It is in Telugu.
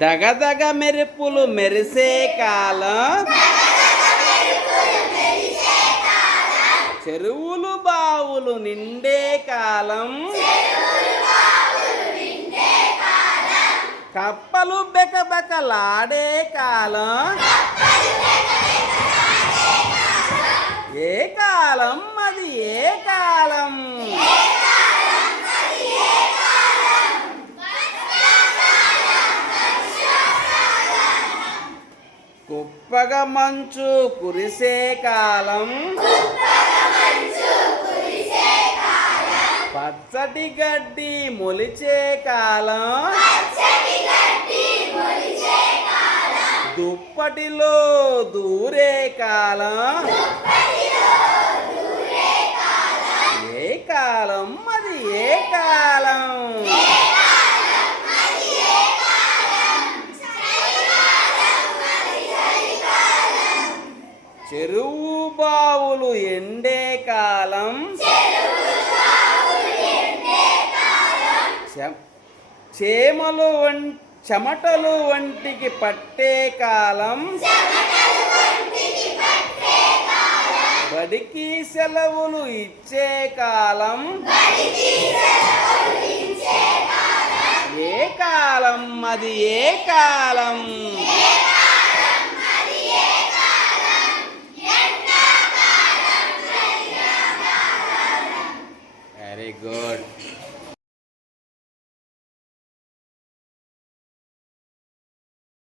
దగదగ మెరుపులు మెరిసే కాలం, చెరువులు బావులు నిండే కాలం, కప్పలు బెకబెకలాడే కాలం, ఏ కాలం అది ఏ కాలం? కుప్పగా మంచు కురిసే కాలం, పచ్చటి గడ్డి మొలిచే కాలం, దుప్పటిలో దూరే కాలం, ఏ కాలం అది ఏ కాలం? చెరువు బావులు ఎండే కాలం, చేమలు చెమటలు వంటికి పట్టే కాలం, బడికి సెలవులు ఇచ్చే కాలం, ఏ కాలం అది ఏ కాలం?